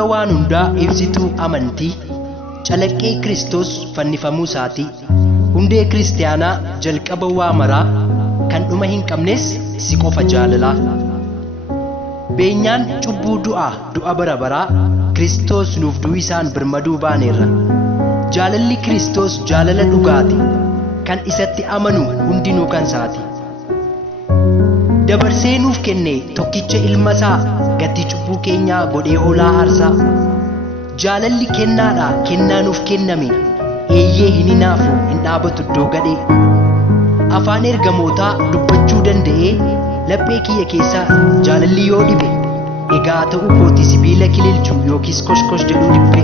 Bu'uura waan hundaa ibsituu amantii, calaqqee Kiristoos fannifamuu isaatii, hundee kiristaanaa jalqaba waa maraa, kan dhuma hin qabnes si qofa jaalalaa. Beenyaan cubbuu du'a bara baraa, Kiristoos nuuf du'uu isaan birmaduu baaneerra. Jaalalli Kiristoos jaalala dhugaati, kan isatti amanu hundinuu kan isaati. Dabarsee nuuf kenne tokkicha ilma isaa, gatii cubbuu keenyaa godhee hoolaa aarsaa. Jaalalli kennaadha, kennaa nuuf kenname, eeyyee hin hinaafu hin dhaabatu iddoo gadhee. Afaan ergamootaa dubbachuu danda'ee, laphee kiyya keessaa jaalalli yoo dhibe, egaa ta'uu kooti sibiila kililchu yookiis koshkosh jedhuu dhibbe.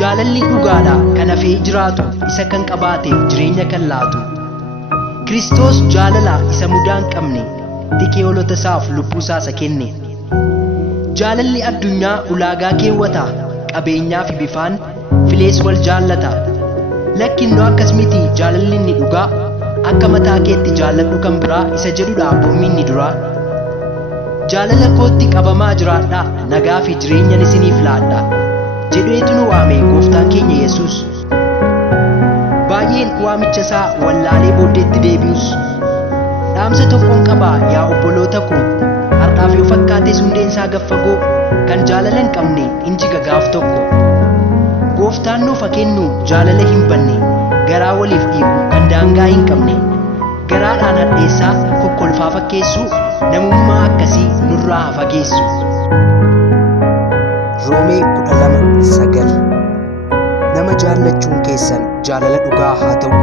Jaalalli dhugaadha, kan hafee jiraatu, isa kan qabaateef jireenya kan laatu. Kiristoos jaalala isa mudaa hin qabne, tikee hoolota isaaf lubbuu isaa isa kenne. Jaalalli addunyaa ulaagaa keewwata, qabeenyaa fi bifaan filees wal jaallata. Lakkinnoo akkas miti jaalalli inni dhugaa, akka mataa keetti jaalladhu kan biraa isa jedhudha abboommii inni duraa. Jaalala kootti qabamaa jiraadhaa, nagaa fi jireenyan isiniif laadha jedheetu nu waame gooftaan keenya Yesuus. Baay'een waamicha isaa wallaalee booddeetti deebi'us. Dhaamsa tokkoon qabaa yaa obboloota koo, har'aaf yoo fakkaates hundeen isaa gaffagoo, kan jaalala hin qabne injiga gaaf tokko. Gooftaan nuuf haa kennu jaalala hin banne, garaa waliif dhiibu kan daangaa hin qabne. Garaadhaan hadheessaa kokkolfaa fakkeessu, namummaa akkasii nurraa haa fageessu. Roomee 12:9. Nama jaallachuun keessan jaalala dhugaa haa ta'u,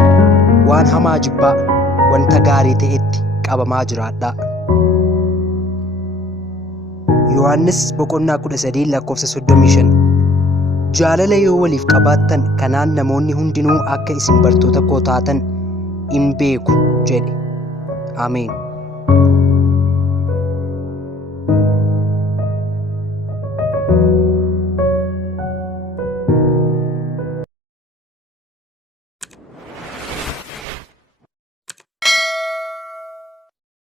waan hamaa jibbaa, wanta gaarii ta'etti qabamaa jiraadhaa. Yohaannis 13:35. Jaalala yoo waliif qabaattan, kanaan namoonni hundinuu akka isin bartoota koo taatan in beeku jedhe. Ameen.